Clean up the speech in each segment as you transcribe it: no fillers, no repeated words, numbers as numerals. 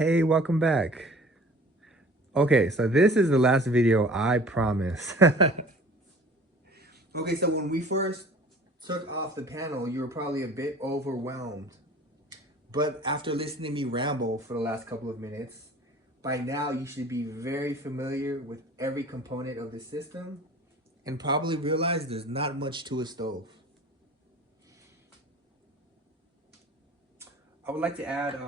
Hey, welcome back. Okay, so this is the last video, I promise. Okay, so when we first took off the panel, you were probably a bit overwhelmed. But after listening to me ramble for the last couple of minutes, by now you should be very familiar with every component of the system and probably realize there's not much to a stove. I would like to add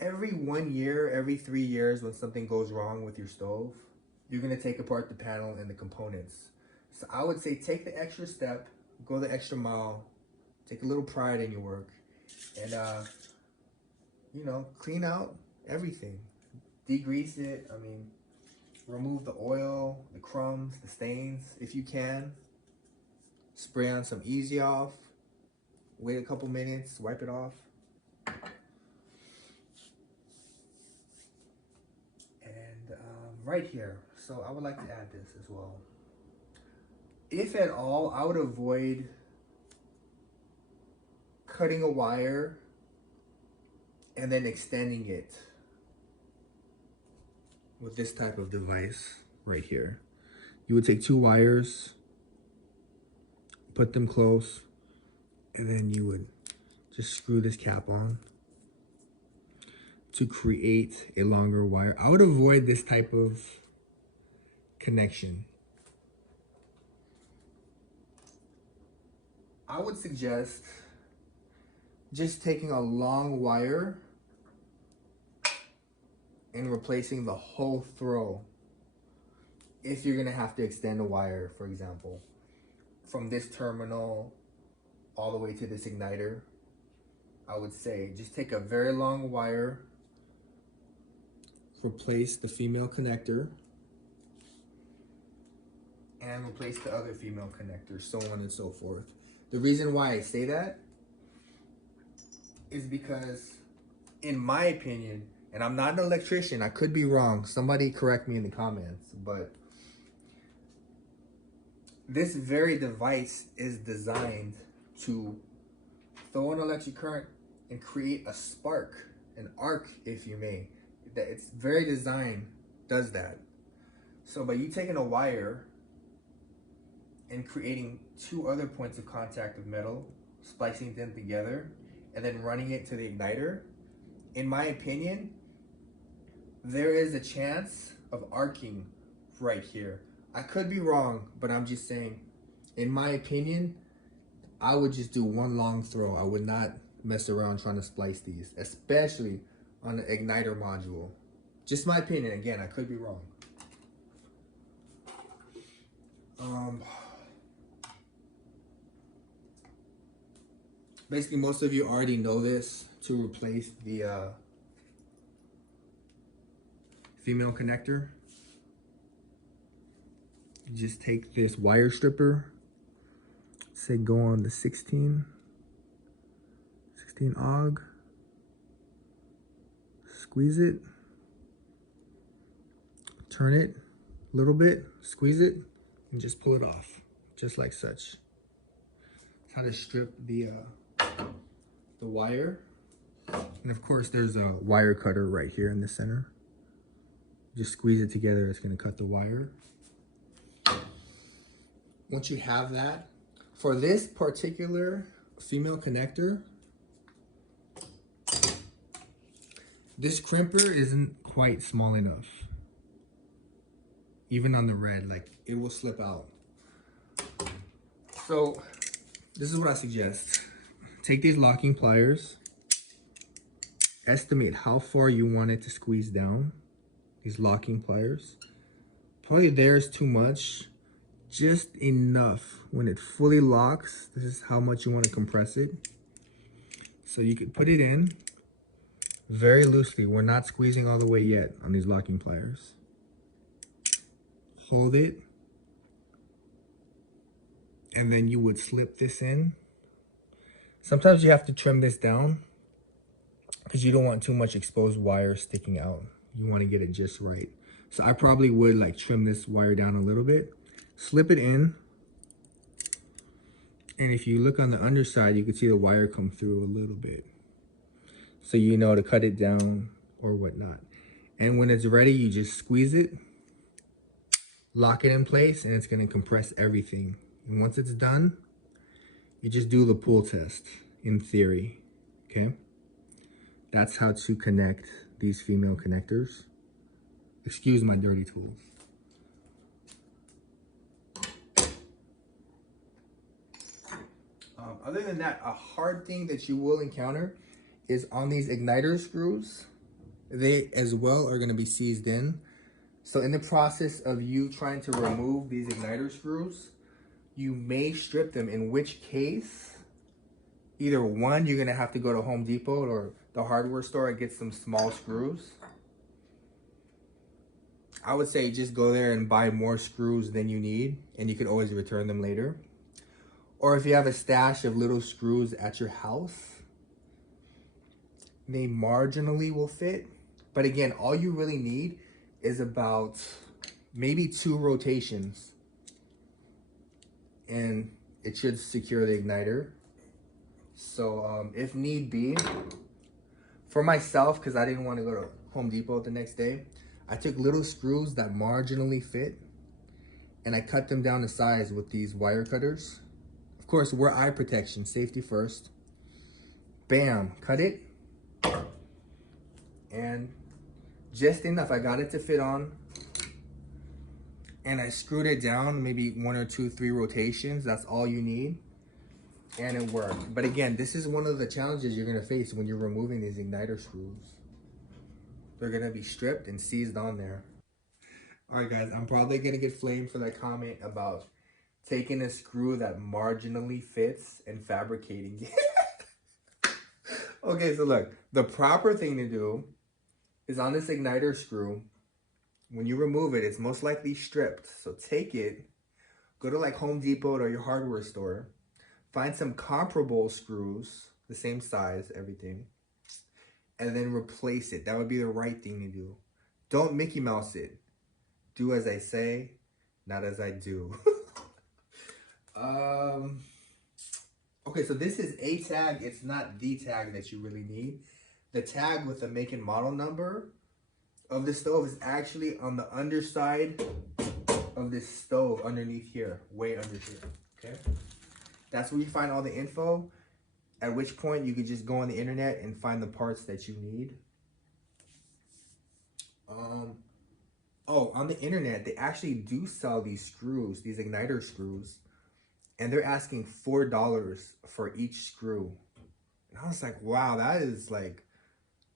every 1 year, every 3 years, when something goes wrong with your stove, you're gonna take apart the panel and the components. So I would say take the extra step, go the extra mile, take a little pride in your work, and clean out everything. Degrease it. I mean, remove the oil, the crumbs, the stains if you can. Spray on some Easy Off. Wait a couple minutes, wipe it off. Right here, so I would like to add this as well. If at all, I would avoid cutting a wire and then extending it with this type of device right here. You would take 2 wires, put them close, and then you would just screw this cap on to create a longer wire. I would avoid this type of connection. I would suggest just taking a long wire and replacing the whole throw. If you're gonna have to extend a wire, for example, from this terminal all the way to this igniter, I would say just take a very long wire, replace the female connector, and replace the other female connector, so on and so forth. The reason why I say that is because, in my opinion, and I'm not an electrician, I could be wrong, somebody correct me in the comments, but this very device is designed to throw an electric current and create a spark, an arc, if you may. That it's very designed does that. So by you taking a wire and creating 2 other points of contact with metal, splicing them together, and then running it to the igniter, in my opinion, there is a chance of arcing right here. I could be wrong, but I'm just saying, in my opinion, I would just do one long throw. I would not mess around trying to splice these, especially on the igniter module. Just my opinion. Again, I could be wrong. Basically, most of you already know this. To replace the female connector, you just take this wire stripper, say go on the 16 og, squeeze it, turn it a little bit, squeeze it, and just pull it off, just like such. That's how to strip the wire. And of course, there's a wire cutter right here in the center. Just squeeze it together, it's gonna cut the wire. Once you have that, for this particular female connector, this crimper isn't quite small enough. Even on the red, like, it will slip out. So this is what I suggest. Take these locking pliers, estimate how far you want it to squeeze down, these locking pliers. Probably there's too much, just enough. When it fully locks, this is how much you want to compress it. So you can put it in very loosely. We're not squeezing all the way yet on these locking pliers. Hold it, and then you would slip this in. Sometimes you have to trim this down because you don't want too much exposed wire sticking out. You want to get it just right. So I probably would like trim this wire down a little bit, slip it in, and if you look on the underside, you can see the wire come through a little bit. so you know to cut it down or whatnot. And when it's ready, you just squeeze it, lock it in place, and it's going to compress everything. And once it's done, you just do the pull test in theory, okay? That's how to connect these female connectors. Excuse my dirty tools. Other than that, a hard thing that you will encounter is on these igniter screws. They as well are going to be seized in. So in the process of you trying to remove these igniter screws, you may strip them, in which case, either one, you're going to have to go to Home Depot or the hardware store and get some small screws. I would say just go there and buy more screws than you need, and you can always return them later. Or if you have a stash of little screws at your house, they marginally will fit. But again, all you really need is about maybe 2 rotations, and it should secure the igniter. So if need be, for myself, because I didn't want to go to Home Depot the next day, I took little screws that marginally fit and I cut them down to size with these wire cutters. Of course, wear eye protection, safety first. Bam, cut it. And just enough, I got it to fit on. And I screwed it down, maybe 1 or 2, 3 rotations. That's all you need. And it worked. But again, this is one of the challenges you're gonna face when you're removing these igniter screws. They're gonna be stripped and seized on there. All right, guys, I'm probably gonna get flamed for that comment about taking a screw that marginally fits and fabricating it. Okay, so look, the proper thing to do is on this igniter screw, when you remove it, it's most likely stripped. So take it, go to like Home Depot or your hardware store, find some comparable screws, the same size, everything, and then replace it. That would be the right thing to do. Don't Mickey Mouse it. Do as I say, not as I do. Okay, so this is a tag. It's not the tag that you really need. The tag with the make and model number of the stove is actually on the underside of this stove underneath here, way under here, okay? That's where you find all the info, at which point you could just go on the internet and find the parts that you need. Oh, on the internet, they actually do sell these screws, these igniter screws, and they're asking $4 for each screw. And I was like, wow, that is like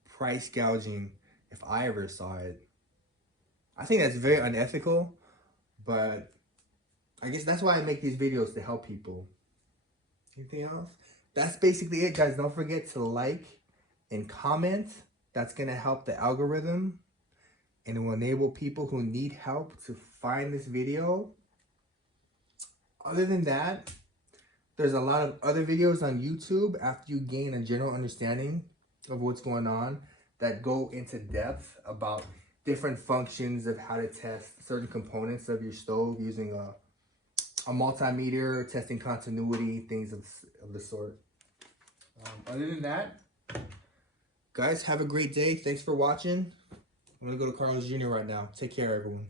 price gouging if I ever saw it. I think that's very unethical, but I guess that's why I make these videos, to help people. Anything else? That's basically it, guys. Don't forget to like and comment. That's going to help the algorithm, and it will enable people who need help to find this video. Other than that, there's a lot of other videos on YouTube after you gain a general understanding of what's going on that go into depth about different functions of how to test certain components of your stove using a multimeter, testing continuity, things of the sort. Other than that, guys, have a great day. Thanks for watching. I'm going to go to Carlos Jr. right now. Take care, everyone.